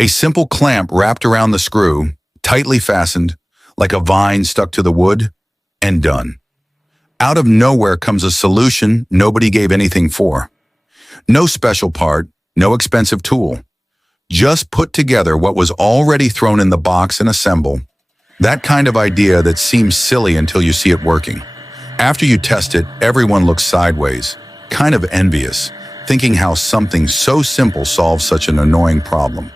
A simple clamp wrapped around the screw, tightly fastened, like a vine stuck to the wood, and done. Out of nowhere comes a solution nobody gave anything for. No special part, no expensive tool. Just put together what was already thrown in the box and assemble. That kind of idea that seems silly until you see it working. After you test it, everyone looks sideways, kind of envious, thinking how something so simple solves such an annoying problem.